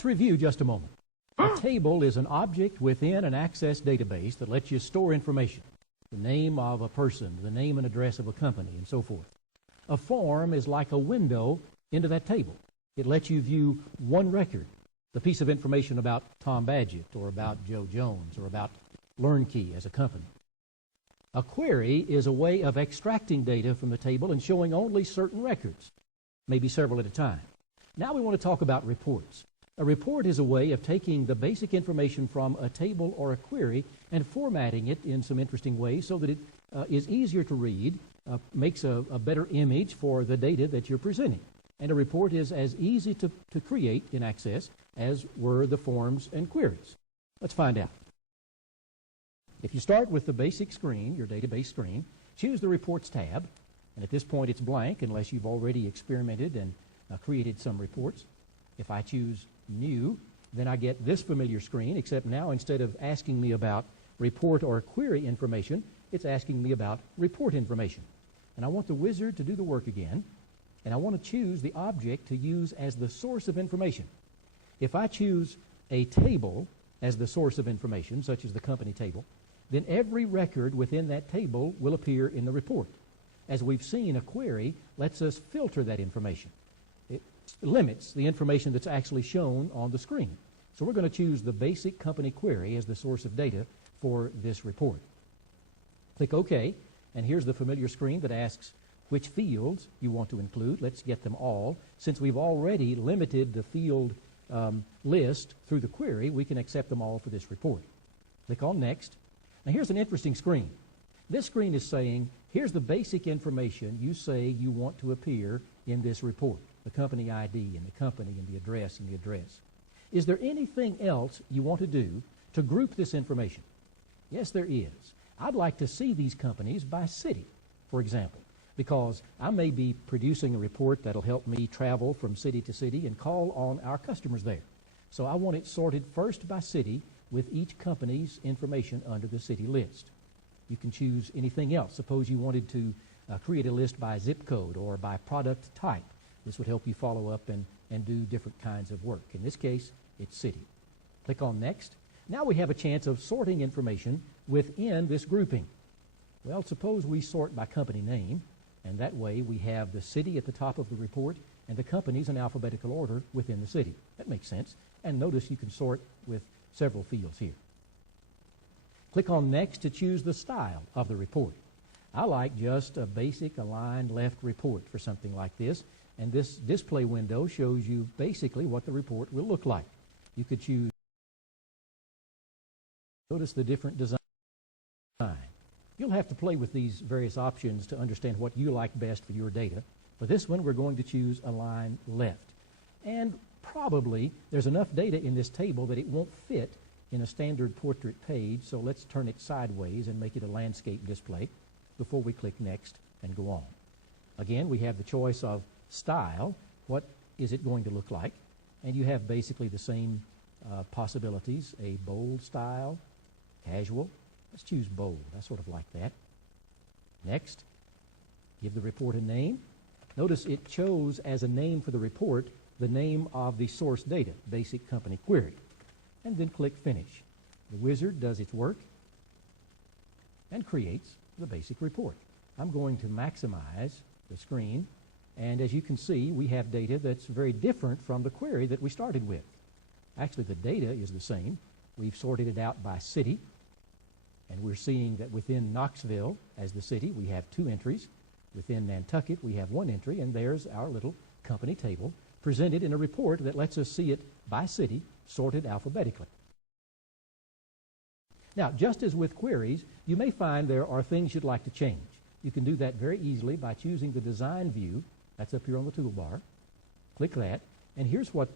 Let's review just a moment. A table is an object within an Access database that lets you store information, the name of a person, the name and address of a company, and so forth. A form is like a window into that table. It lets you view one record, the piece of information about Tom Badgett, or about Joe Jones, or about Learnkey as a company. A query is a way of extracting data from the table and showing only certain records, maybe several at a time. Now we want to talk about reports. A report is a way of taking the basic information from a table or a query and formatting it in some interesting ways so that it is easier to read, makes a better image for the data that you're presenting. And a report is as easy to create in Access as were the forms and queries. Let's find out. If you start with the basic screen, your database screen, choose the Reports tab. And at this point it's blank unless you've already experimented and created some reports. If I choose New, then I get this familiar screen, except now instead of asking me about report or query information, it's asking me about report information. And I want the wizard to do the work again, and I want to choose the object to use as the source of information. If I choose a table as the source of information, such as the company table, then every record within that table will appear in the report. As we've seen, a query lets us filter that information. It limits the information that's actually shown on the screen. So we're going to choose the basic company query as the source of data for this report. Click OK, and here's the familiar screen that asks which fields you want to include. Let's get them all. Since we've already limited the field list through the query, we can accept them all for this report. Click on Next. Now here's an interesting screen. This screen is saying, here's the basic information you say you want to appear in this report. The company ID and the company and the address and the address. Is there anything else you want to do to group this information? Yes, there is. I'd like to see these companies by city, for example, because I may be producing a report that'll help me travel from city to city and call on our customers there. So I want it sorted first by city with each company's information under the city list. You can choose anything else. Suppose you wanted to create a list by zip code or by product type. This would help you follow up and do different kinds of work. In this case, it's city. Click on Next. Now we have a chance of sorting information within this grouping. Well, suppose we sort by company name, and that way we have the city at the top of the report and the companies in alphabetical order within the city. That makes sense. And notice you can sort with several fields here. Click on Next to choose the style of the report. I like just a basic aligned left report for something like this, and this display window shows you basically what the report will look like. You could choose. Notice the different design. You'll have to play with these various options to understand what you like best for your data. For this one, we're going to choose align left. And probably there's enough data in this table that it won't fit in a standard portrait page, so let's turn it sideways and make it a landscape display before we click Next and go on. Again, we have the choice of style. What is it going to look like? And you have basically the same possibilities, a bold style, casual. Let's choose bold. I sort of like that. Next, give the report a name. Notice it chose as a name for the report the name of the source data, basic company query. And then click Finish. The wizard does its work and creates the basic report. I'm going to maximize the screen, and as you can see, we have data that's very different from the query that we started with. Actually, the data is the same. We've sorted it out by city, and we're seeing that within Knoxville as the city, we have 2 entries. Within Nantucket, we have 1 entry, and there's our little company table presented in a report that lets us see it by city, sorted alphabetically. Now, just as with queries, you may find there are things you'd like to change. You can do that very easily by choosing the design view. That's up here on the toolbar. Click that, and here's what